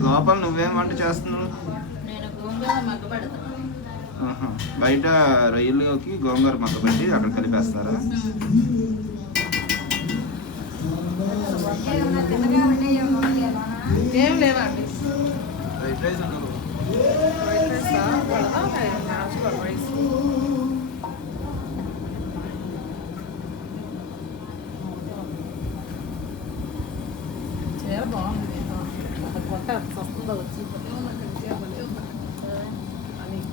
లోపల నువ్వేం వంట చేస్తున్నావు నేను గోంగూర మగ్గ పెడతాను ఆహా. బయట రొయ్యల్లోకి గోంగూర మక్క పెట్టి అక్కడ కలిపేస్తారా? ఏం లేవండి. వైట్ రైస్ అన్నారు. వైట్ రైసా? పడదా న్యాచురల్ రైస్. చీర బాగుంది. అది కొత్త వస్తుందో వచ్చి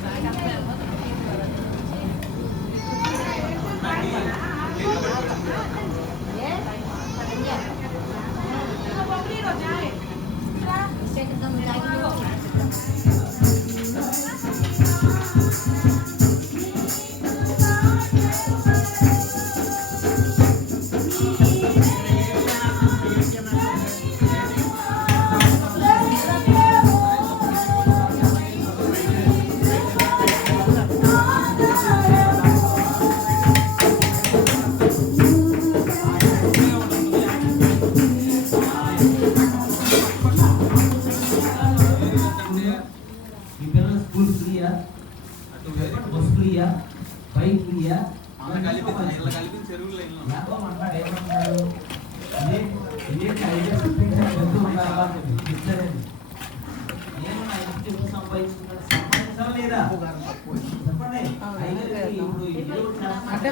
ఈ ఇల్లు అంటే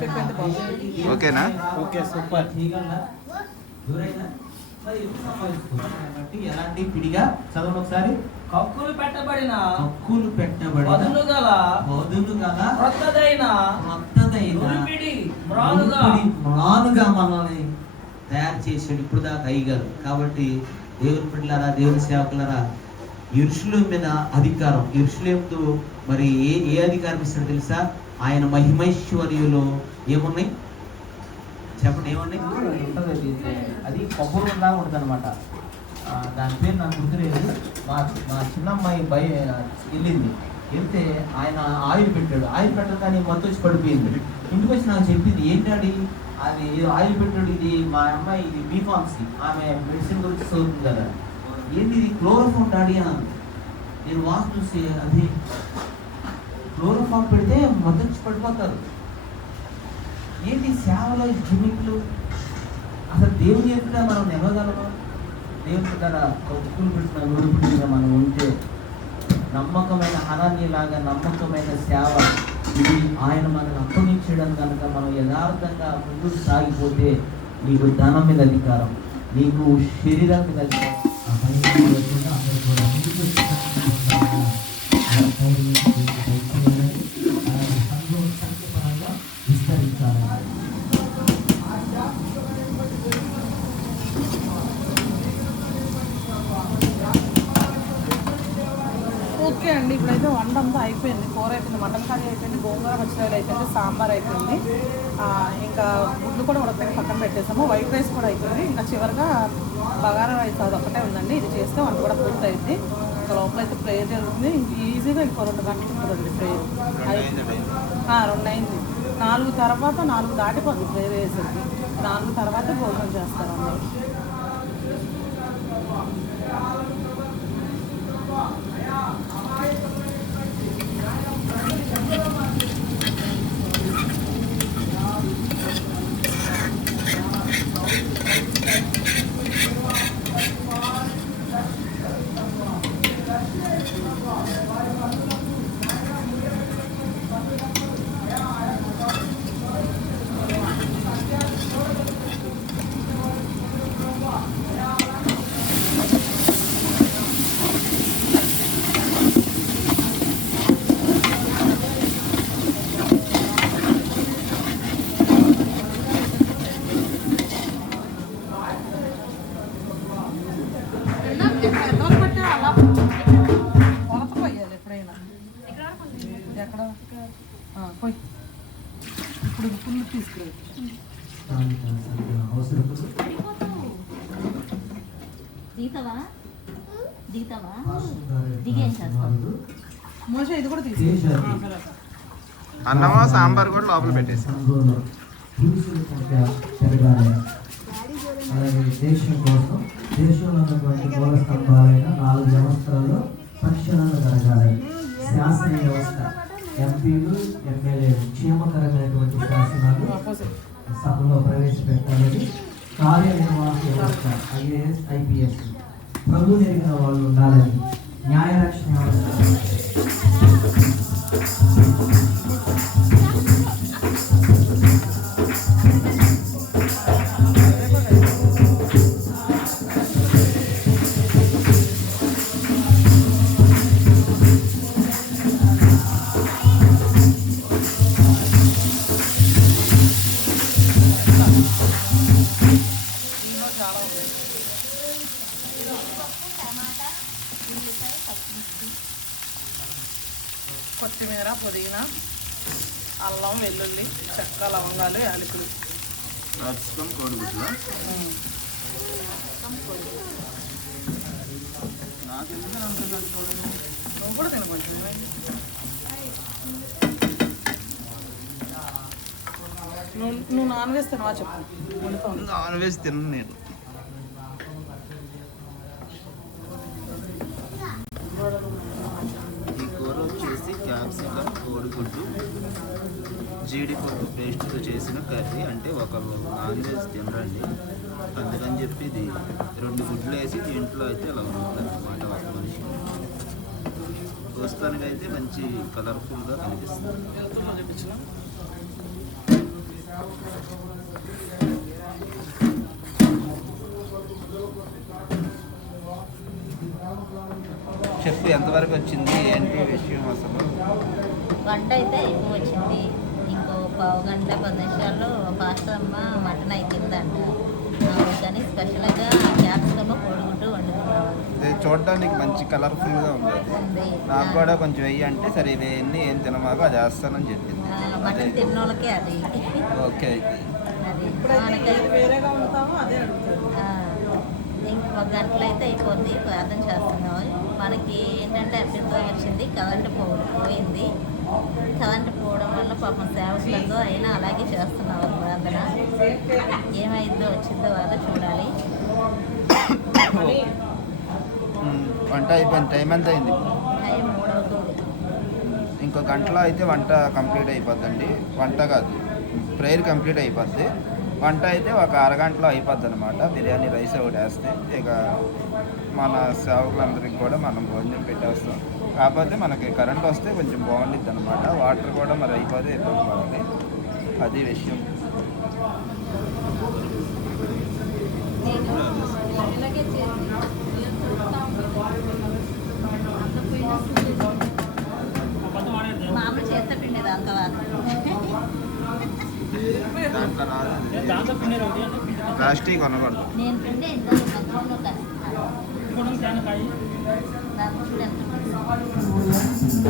పెట్టండి బాగుంది ఓకేనా? Okay super. ఎవరైనా మరి కాబట్టి ఎలాంటి పిడిగా? చదవండి ఒకసారి. కక్కులు పెట్టబడిన హక్కులు పెట్టబడి పదులు గల బదులు గల క్రొత్తదైన మ్రానుగా మ్రానుగా మనల్ని తయారు చేసాడు ఇప్పుడు దాకా అయ్యగారు కాబట్టి దేవుని బిడ్డలారా దేవుని సేవకులారా ఇరుషుల మీద అధికారం ఇరుషులేంతో మరి ఏ ఏ అధికారం ఇస్తాడో తెలుసా? ఆయన మహిమైశ్వర్యులో ఏమున్నాయి? చెప్పండి ఏమున్నాయి? ఉంటుంది కొబ్బరి ఉందా ఉంటుంది అనమాట దాని పేరు నాకు గుర్తులేదు. మా మా చిన్నమ్మాయి భయ వెళ్ళింది. వెళ్తే ఆయన ఆయిల్ పెట్టాడు. ఆయిల్ పెట్టడం కానీ మొత్తం వచ్చి పడిపోయింది. ఇంటికి వచ్చి నాకు చెప్పింది ఏంటండి అది ఆయిల్ పెట్టాడు. ఇది మా అమ్మాయి ఇది బీఫామ్సీ ఆమె మెడిసిన్ గురించి చదువుతుంది కదా. ఏంటి ఇది? క్లోరోఫామ్ డాడీ అని నేను వాసు చూసి అది క్లోరోఫామ్ పెడితే మొత్తం వచ్చి పడిపోతారు. ఏంటి? సేవలో ఈ జిమిక్లు అసలు దేవుని ఎదుట మనం నిలవగలమా? దేవుని దగ్గర కొక్కులు పెట్టిన నుడిపిడిగా మనం ఉంటే నమ్మకమైన హనాన్యలాగా నమ్మకమైన సేవ ఇది ఆయన మనకు అప్పగించడం కనుక మనం యథార్థంగా ముందుకు సాగిపోతే నీకు ధనం మీద అధికారం నీకు శరీరం మీద అధికారం. ఆ పని అందరూ కూడా ముందుకు వచ్చి ఆ ధైర్యం చేసి పైకి వెళ్ళాలి. అలాగే సంఘం సంఖ్యపరంగా విస్తరించాలి ఓకే అండి ఇప్పుడైతే వంట అంతా అయిపోయింది. కూర అయిపోయింది. మటన్ కర్రీ అయిపోయింది. గోంగూర పచ్చడి అయిపోయింది. సాంబార్ అయిపోయింది. ఇంకా గుడ్లు కూడా ఉడకని పక్కన పెట్టేసాము. వైట్ రైస్ కూడా అయిపోయింది. ఇంకా చివరిగా బగారా రైస్ అది ఒకటే ఉందండి. ఇది చేస్తే వంట కూడా పూర్తి అయింది ఇంకా లోపల అయితే ప్రేయర్ జరుగుతుంది. ఇంక ఈజీగా ఇంకో రెండు గంటలు ఉంటుందండి ప్రేయర్. రెండు అయింది నాలుగు తర్వాత నాలుగు దాటిపోద్ది ప్రేయర్ వేసేది నాలుగు తర్వాత భోజనం చేస్తారు అందరూ. దిగుతావా దిగుతావా దిగేం చేస్తాం మోస ఇది కూడా. అన్నమో సాంబార్ కూడా లోపల పెట్టేసి. పురుషుల సంఖ్య పెరగాలి. అలాగే దేశం కోసం దేశంలో కొత్తిమీర పుదీనా అల్లం వెల్లుల్లి చెక్క లవంగాలు యాలకులు. క్యాప్సికమ్ కోడిగుడ్లు? నువ్వు కూడా తిన కొంచెం? నువ్వు నాన్ వెజ్ తినవా చెప్పు? నాన్ వెజ్ తిన్నాను నేను ఈ కూర వచ్చేసి క్యాప్సికమ్ జీడిపప్పు పేస్ట్తో చేసిన కర్రీ అంటే ఒక నాన్ వెజ్ తినరండి. అందుకని చెప్పి ఇది రెండు గుడ్లు వేసి దీంట్లో అయితే అలా ఉంటుంది అన్నమాట ఒక మనిషి. చూస్తానికైతే మంచి కలర్ఫుల్గా కనిపిస్తుంది. చెప్పు ఎంతవరకు వచ్చింది? ఏంటి విషయం అసలు? వంట అయితే ఎక్కువ వచ్చింది ఇంకో పావు గంట పది నిమిషాల్లో పాస్తా అమ్మ మటన్ అయిపోయిందంట. కానీ స్పెషల్గా క్యాప్సికమ్ కోడిగుడ్డు వండుకున్నాం ఇది చూడడానికి మంచి కలర్ఫుల్గా ఉంది ఉంది. నాకు కూడా కొంచెం వెయ్యి అంటే సరే ఇవన్నీ ఏం తినమాక అది వేస్తానని చెప్పింది. మటన్ తిన్నోళ్ళకే అది. ఓకే. అయితే ఇంకొక గంటలో అయితే అయిపోద్ది ప్రార్థన చేస్తున్నాం. మనకి ఏంటంటే అభ్యంతరం వచ్చింది కరెంటు పోయింది. కరెంటు పోవడం వల్ల పాపం సేవకులతో అయినా అలాగే చేస్తున్నారు ప్రార్థన ఏమైందో వచ్చిందో వాదో చూడాలి. వంట అయిపోయింది టైం ఎంత అయింది? టైం మూడవుతుంది. ఇంకో గంటలో అయితే వంట కంప్లీట్ అయిపోద్దండి. వంట కాదు ప్రేయర్ కంప్లీట్ అయిపోద్ది. వంట అయితే ఒక అరగంటలో అయిపోద్ది అనమాట బిర్యానీ రైస్ ఒకటి వేస్తే ఇక మన సేవకులందరికీ కూడా మనం భోజనం పెట్టేస్తాం. కాకపోతే మనకి కరెంట్ వస్తే కొంచెం బాగుండిద్ది అనమాట వాటర్ కూడా మరి అయిపోతే ఇబ్బంది పడాలి అది విషయం. ప్లాస్టిక్ కొనకూడదు. నేను పిండి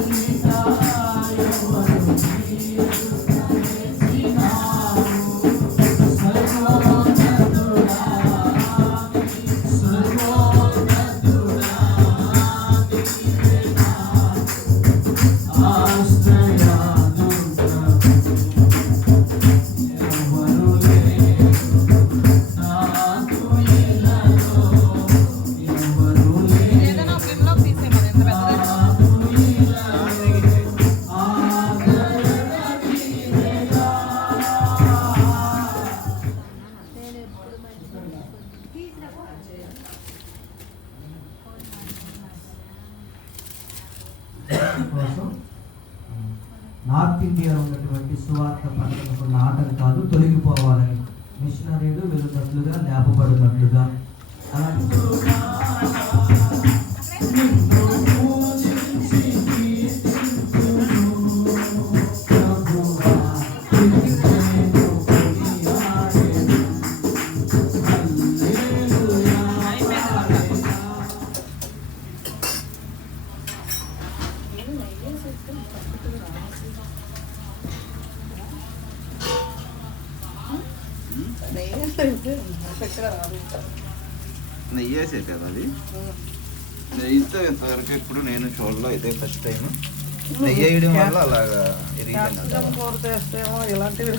కోసం నార్త్ ఇండియాలో ఉన్నటువంటి సువార్త పనులకు ఉన్న ఆటంకాలు తొలగిపోవాలని. మిషనరీలు వెళ్ళినట్లుగా లేపబడినట్లుగా. అలాగే నెయ్యితో ఇంతవరకు. ఎప్పుడు నేను చూడలో ఇదే ఫస్ట్ టైం నెయ్యి వేయడం వల్ల అలాగా క్యాప్సికమ్ ఇరిగిపోయింది కూర చేస్తేమో ఇలాంటివి.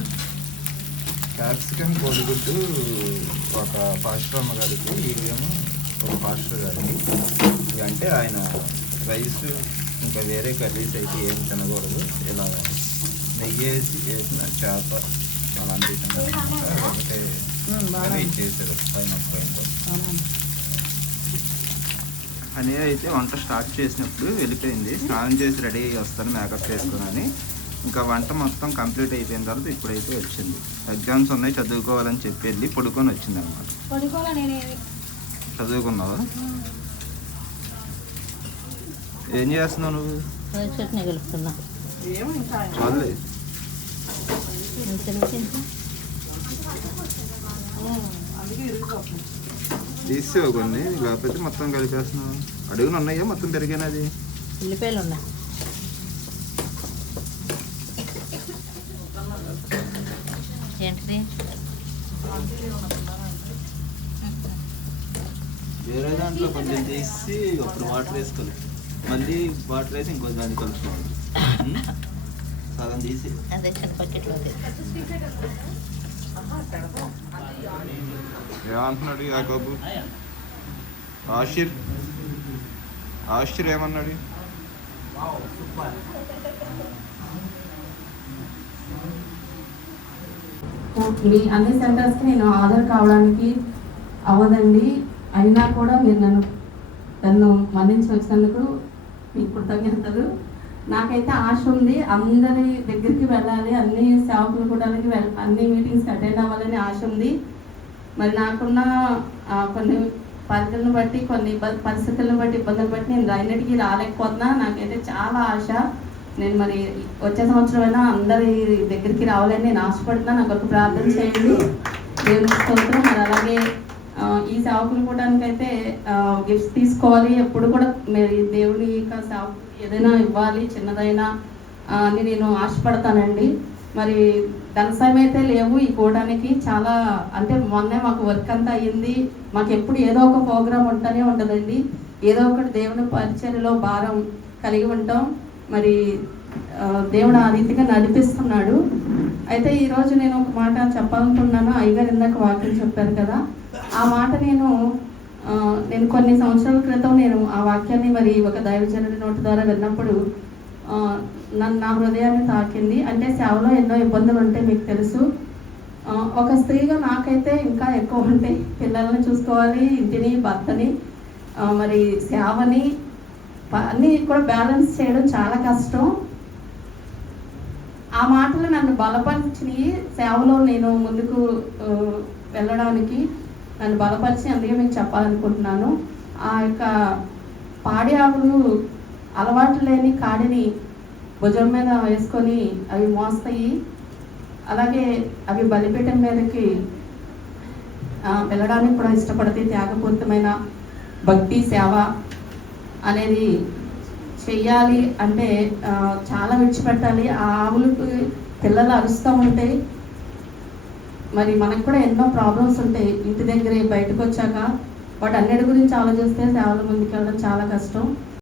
క్యాప్సికమ్ కోడిగుడ్డు ఒక పాస్టర్ అమ్మ గారికి ఇవేమో ఒక పాస్టర్ గారికి అంటే ఆయన రైస్ ఇంకా వేరే కర్రీస్ అయితే ఏం తినకూడదు. ఇలా నెయ్యి వేసి వేసిన చేప అలాంటివి తినాలన్నమాట ఒకటే. చేశారు. పైన పైన అని అయితే వంట స్టార్ట్ చేసినప్పుడు వెళ్ళిపోయింది. స్నానం చేసి రెడీ అయ్యి వస్తాను మేకప్ చేసుకుని ఇంకా వంట మొత్తం కంప్లీట్ అయిపోయిన తర్వాత ఇప్పుడైతే వచ్చింది. ఎగ్జామ్స్ ఉన్నాయి చదువుకోవాలని చెప్పి వెళ్ళి పడుకొని వచ్చింది అనమాట చదువుకున్నావా? ఏం చేస్తున్నావు నువ్వు? చట్నీ కలుపుతున్నా. చాలే. అందుకే తీసేవు కొన్ని? లేకపోతే మొత్తం కలిపేస్తున్నావు అడుగున ఉన్నాయా? మొత్తం పెరిగినది? ఉల్లిపాయలు ఉన్నాయి ఏంటిది? వేరే దాంట్లో కొంచెం తీసి అప్పుడు వాటర్ వేసుకోవాలి. మళ్ళీ వాటర్ వేసి ఇంకో దాన్ని కలుపుకోవాలి? సగం తీసి. అదే చిన్న బకెట్లో అది. ఏమంటున్నాడు యాకబు? ఆషిర్ ఆషిర్ ఏమన్నాడు? మీ అన్ని సెంటర్స్కి నేను ఆధార్ కావడానికి అవ్వదండి. అయినా కూడా మీరు నన్ను నన్ను మన్నించి వచ్చినందుకు మీకు కృతజ్ఞతలు. నాకైతే ఆశ ఉంది. అందరి దగ్గరికి వెళ్ళాలి. అన్ని సేవకులు కూడా అన్ని మీటింగ్స్కి అటెండ్ అవ్వాలని ఆశ ఉంది. మరి నాకున్న కొన్ని పరిధులను బట్టి కొన్ని ఇబ్బంది పరిస్థితులను బట్టి ఇబ్బందులు బట్టి నేను అన్నిటికీ రాలేకపోతున్నా. నాకైతే చాలా ఆశ. నేను మరి వచ్చే సంవత్సరం అయినా అందరి దగ్గరికి రావాలని నేను ఆశపడుతున్నా. నాకు ఒక ప్రార్థన చేయండి. దేవుని స్తోత్రం. మరి అలాగే ఈ సేవకులు కూడానికైతే గిఫ్ట్స్ తీసుకోవాలి. ఎప్పుడు కూడా మరి దేవుని యొక్క సేవ ఏదైనా ఇవ్వాలి. చిన్నదైనా అని నేను ఆశపడతానండి. మరి ధన అయితే లేవు. ఈ కూడానికి చాలా అంటే మొన్నే మాకు వర్క్ అంతా అయ్యింది. మాకు ఎప్పుడు ఏదో ఒక ప్రోగ్రామ్ ఉంటూనే ఉంటుందండి. ఏదో ఒకటి దేవుని పరిచర్లో భారం కలిగి ఉంటాం. మరి దేవుడు ఆ రీతిగా నడిపిస్తున్నాడు. అయితే ఈరోజు నేను ఒక మాట చెప్పాలనుకున్నాను అయ్యగారు ఇందాక వాక్యం చెప్పారు కదా. ఆ మాట నేను నేను కొన్ని సంవత్సరాల క్రితం నేను ఆ వాక్యాన్ని మరి ఒక దైవజనుడి నోటి ద్వారా విన్నప్పుడు నన్ను నా హృదయాన్ని తాకింది. అంటే సేవలో ఎన్నో ఇబ్బందులు ఉంటాయి మీకు తెలుసు. ఒక స్త్రీగా నాకైతే ఇంకా ఎక్కువ ఉంటాయి పిల్లల్ని చూసుకోవాలి ఇంటిని భర్తని మరి సేవని అన్నీ కూడా బ్యాలెన్స్ చేయడం చాలా కష్టం. ఆ మాటలు నన్ను బలపరిచినవి సేవలో నేను ముందుకు వెళ్ళడానికి. నన్ను బలపరిచి అందుకే మీకు చెప్పాలనుకుంటున్నాను. ఆ యొక్క పాడి ఆవులు అలవాటు లేని కాడిని భుజం మీద వేసుకొని అవి మోస్తాయి. అలాగే అవి బలిపీఠం మీదకి వెళ్ళడానికి కూడా ఇష్టపడతాయి త్యాగపూరితమైన భక్తి సేవ అనేది చెయ్యాలి అంటే చాలా విడిచిపెట్టాలి. ఆ ఆవులకు పిల్లలు అరుస్తూ ఉంటాయి మరి మనకు కూడా ఎన్నో ప్రాబ్లమ్స్ ఉంటాయి. ఇంటి దగ్గరే బయటకు వచ్చాక వాటి అన్నిటి గురించి ఆలోచిస్తే సేవల ముందుకెళ్ళడం చాలా కష్టం.